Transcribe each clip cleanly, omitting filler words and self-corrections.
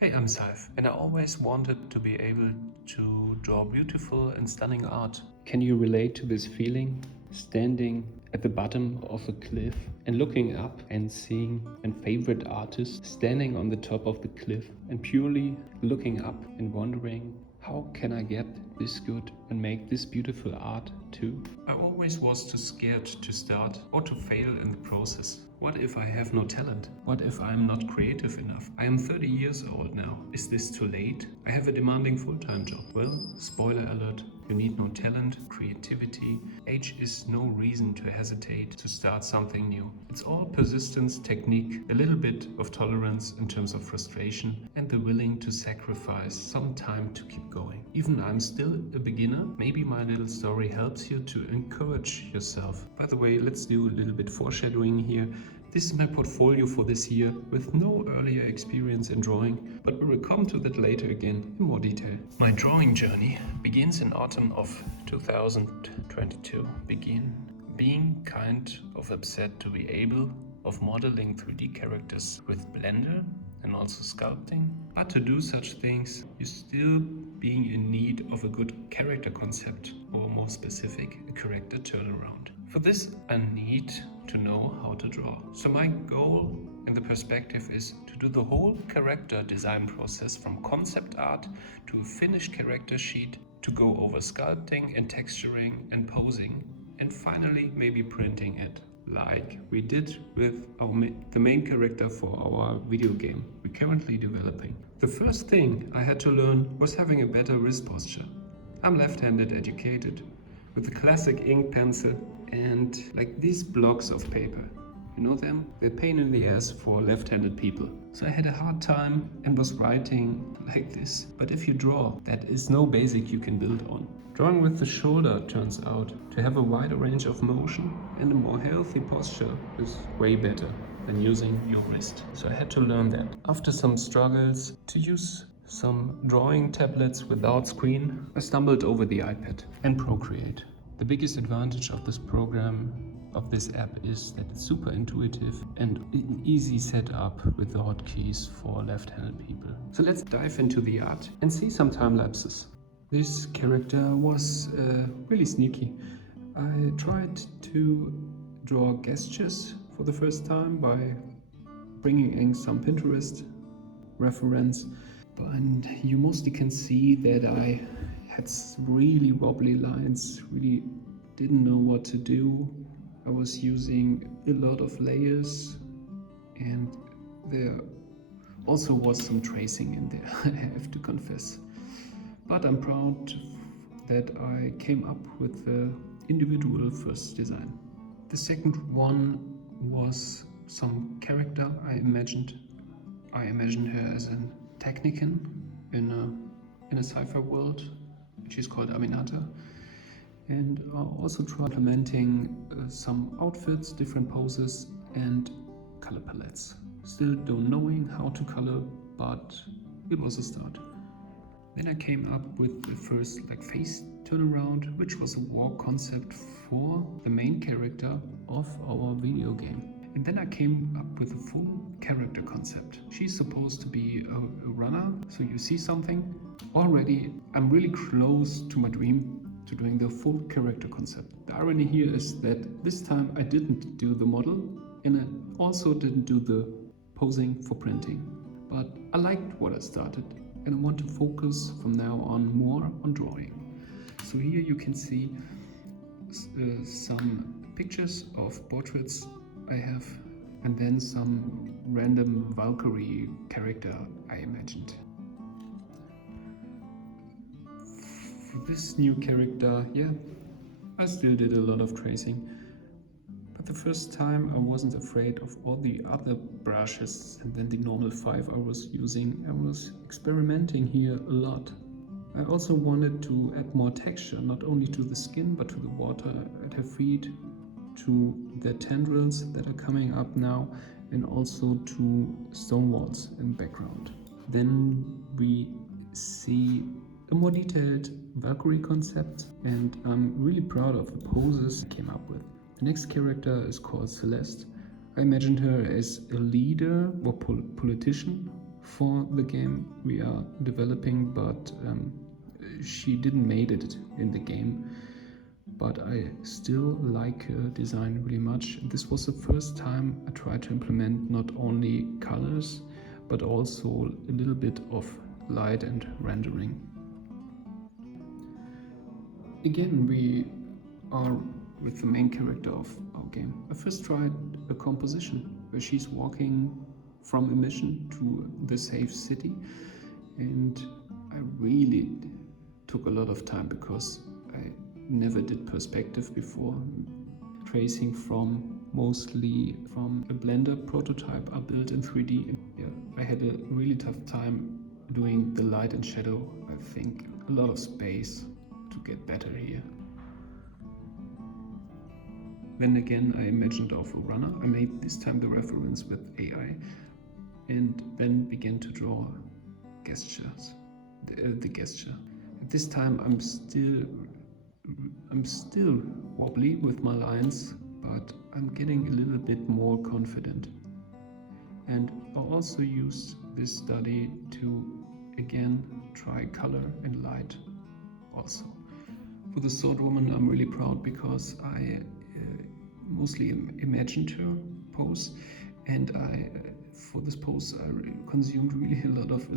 Hey, I'm Saif, and I always wanted to be able to draw beautiful and stunning art. Can you relate to this feeling? Standing at the bottom of a cliff and looking up and seeing a favorite artist standing on the top of the cliff and purely looking up and wondering, how can I get this good and make this beautiful art too? I always was too scared to start or to fail in the process. What if I have no talent? What if I'm not creative enough? I am 30 years old now. Is this too late? I have a demanding full-time job. Well, spoiler alert, you need no talent, creativity. Age is no reason to hesitate to start something new. It's all persistence, technique, a little bit of tolerance in terms of frustration, and the willing to sacrifice some time to keep going. Even I'm still a beginner, maybe my little story helps you to encourage yourself. By the way, let's do a little bit foreshadowing here. This is my portfolio for this year with no earlier experience in drawing, but we will come to that later again in more detail. My drawing journey begins in autumn of 2022. Being kind of upset to be able of modeling 3D characters with Blender and also sculpting. But to do such things, you still being in need of a good character concept, or more specific, a character turnaround. For this, I need to know how to draw. So my goal and the perspective is to do the whole character design process from concept art to a finished character sheet, to go over sculpting and texturing and posing, and finally maybe printing it, like we did with the main character for our video game we're currently developing. The first thing I had to learn was having a better wrist posture. I'm left-handed educated, with the classic ink pencil and like these blocks of paper. You know them? They're a pain in the ass for left-handed people. So I had a hard time and was writing like this. But if you draw, that is no basic you can build on. Drawing with the shoulder turns out to have a wider range of motion, and a more healthy posture is way better than using your wrist. So I had to learn that. After some struggles to use some drawing tablets without screen, I stumbled over the iPad and Procreate. The biggest advantage of this program, of this app, is that it's super intuitive and an easy setup with the hotkeys for left-handed people. So let's dive into the art and see some time lapses. This character was really sneaky. I tried to draw gestures for the first time by bringing in some Pinterest reference, and you mostly can see that I had really wobbly lines, really didn't know what to do. I was using a lot of layers, and there also was some tracing in there, I have to confess. But I'm proud that I came up with the individual first design. The second one was some character I imagined. I imagined her as a technician in a sci-fi world. She's called Aminata. And I also tried implementing some outfits, different poses, and color palettes. Still don't knowing how to color, but it was a start. Then I came up with the first face turnaround, which was a war concept for the main character of our video game. And then I came up with a full character concept. She's supposed to be a runner, so you see something. Already, I'm really close to my dream, to doing the full character concept. The irony here is that this time I didn't do the model, and I also didn't do the posing for printing. But I liked what I started, and I want to focus from now on more on drawing. So here you can see some pictures of portraits I have, and then some random Valkyrie character I imagined. For this new character, I still did a lot of tracing. But the first time I wasn't afraid of all the other brushes and then the normal 5 I was using. I was experimenting here a lot. I also wanted to add more texture, not only to the skin but to the water at her feet, to the tendrils that are coming up now, and also to stone walls in the background. Then we see a more detailed Valkyrie concept, and I'm really proud of the poses I came up with. The next character is called Celeste. I imagined her as a leader or politician for the game we are developing, but she didn't made it in the game. But I still like her design really much. This was the first time I tried to implement not only colors, but also a little bit of light and rendering. Again, we are with the main character of our game. I first tried a composition where she's walking from a mission to the safe city, and I really took a lot of time because I never did perspective before. Tracing mostly from a Blender prototype I built in 3D. Yeah, I had a really tough time doing the light and shadow. I think a lot of space to get better here. Then again, I imagined of a runner. I made this time the reference with AI, and then began to draw gestures, the gesture. At this time, I'm still wobbly with my lines, but I'm getting a little bit more confident. And I also used this study to again try color and light also. For the sword woman, I'm really proud because I mostly imagined her pose, and for this pose I consumed really a lot of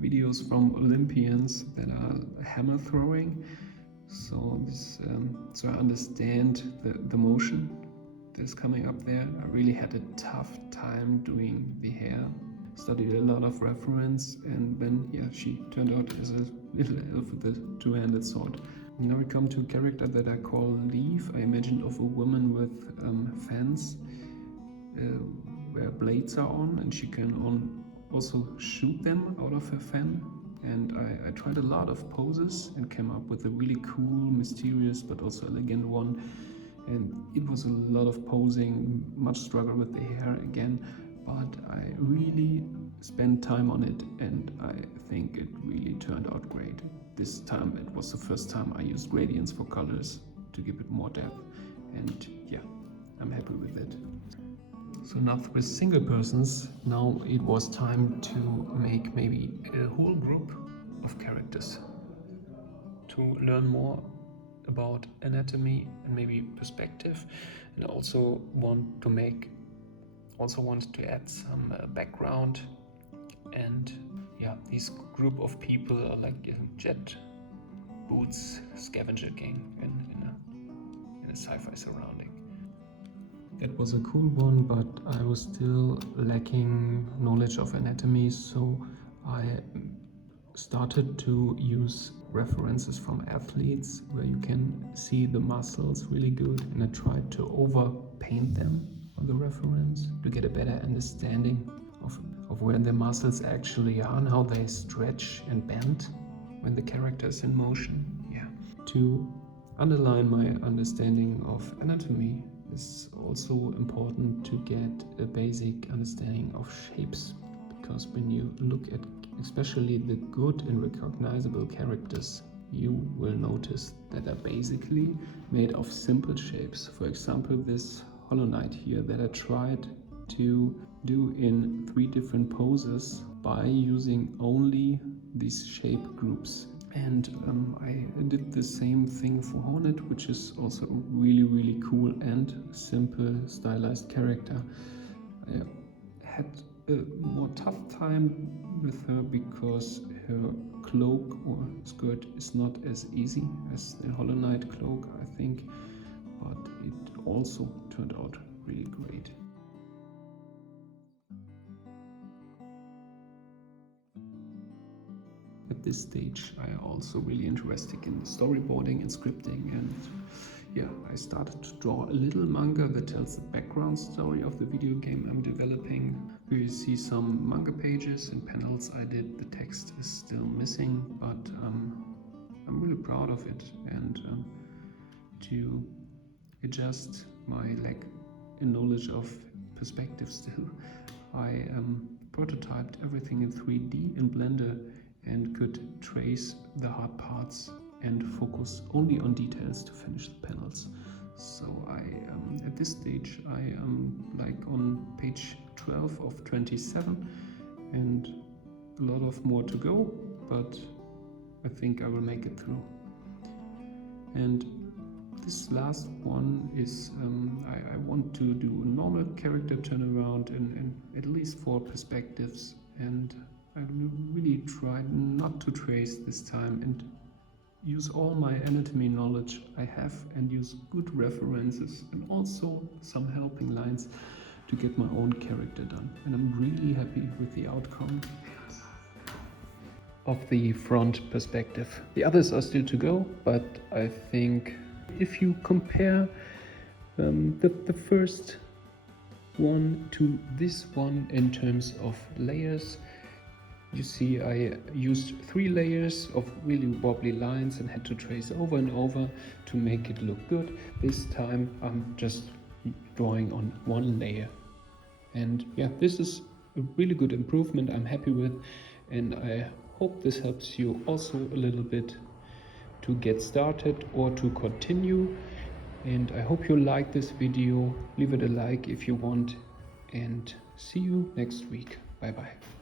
videos from Olympians that are hammer throwing. So so I understand the motion that's coming up there. I really had a tough time doing the hair. Studied a lot of reference, and then yeah, she turned out as a little elf with a two-handed sword. Now we come to a character that I call Leaf. I imagined of a woman with fans where blades are on, and she can also shoot them out of her fan. And I tried a lot of poses and came up with a really cool, mysterious, but also elegant one. And it was a lot of posing, much struggle with the hair again, but I really spent time on it, and I think it really turned out great. This time it was the first time I used gradients for colors to give it more depth, and yeah, I'm happy with it. So enough with single persons. Now it was time to make maybe a whole group of characters to learn more about anatomy and maybe perspective, and also want to add some background. And yeah, this group of people are like a jet boots scavenger gang in a sci-fi surrounding. That was a cool one, but I was still lacking knowledge of anatomy, so I started to use references from athletes where you can see the muscles really good, and I tried to overpaint them on the reference to get a better understanding of where the muscles actually are and how they stretch and bend when the character is in motion. Yeah. To underline my understanding of anatomy, it's also important to get a basic understanding of shapes, because when you look at especially the good and recognizable characters, you will notice that they're basically made of simple shapes. For example, this Hollow Knight here that I tried to do in 3 different poses by using only these shape groups. And I did the same thing for Hornet, which is also a really, really cool and simple stylized character. I had a more tough time with her because her cloak or skirt is not as easy as the Hollow Knight cloak, I think, but it also turned out really great. At this stage, I also really interested in storyboarding and scripting, and yeah, I started to draw a little manga that tells the background story of the video game I'm developing. Here you see some manga pages and panels I did. The text is still missing, but I'm really proud of it. And to adjust my lack in knowledge of perspective still, I prototyped everything in 3D in Blender and could trace the hard parts and focus only on details to finish the panels. So at this stage I am like on page 12 of 27, and a lot of more to go, but I think I will make it through. And this last one is I want to do a normal character turnaround in at least 4 perspectives, and I will really try not to trace this time and use all my anatomy knowledge I have and use good references and also some helping lines to get my own character done. And I'm really happy with the outcome of the front perspective. The others are still to go, but I think if you compare the first one to this one in terms of layers, you see I used 3 layers of really wobbly lines and had to trace over and over to make it look good. This time I'm just drawing on 1 layer. And yeah, this is a really good improvement I'm happy with, and I hope this helps you also a little bit to get started or to continue. And I hope you like this video. Leave it a like if you want, and see you next week. Bye bye.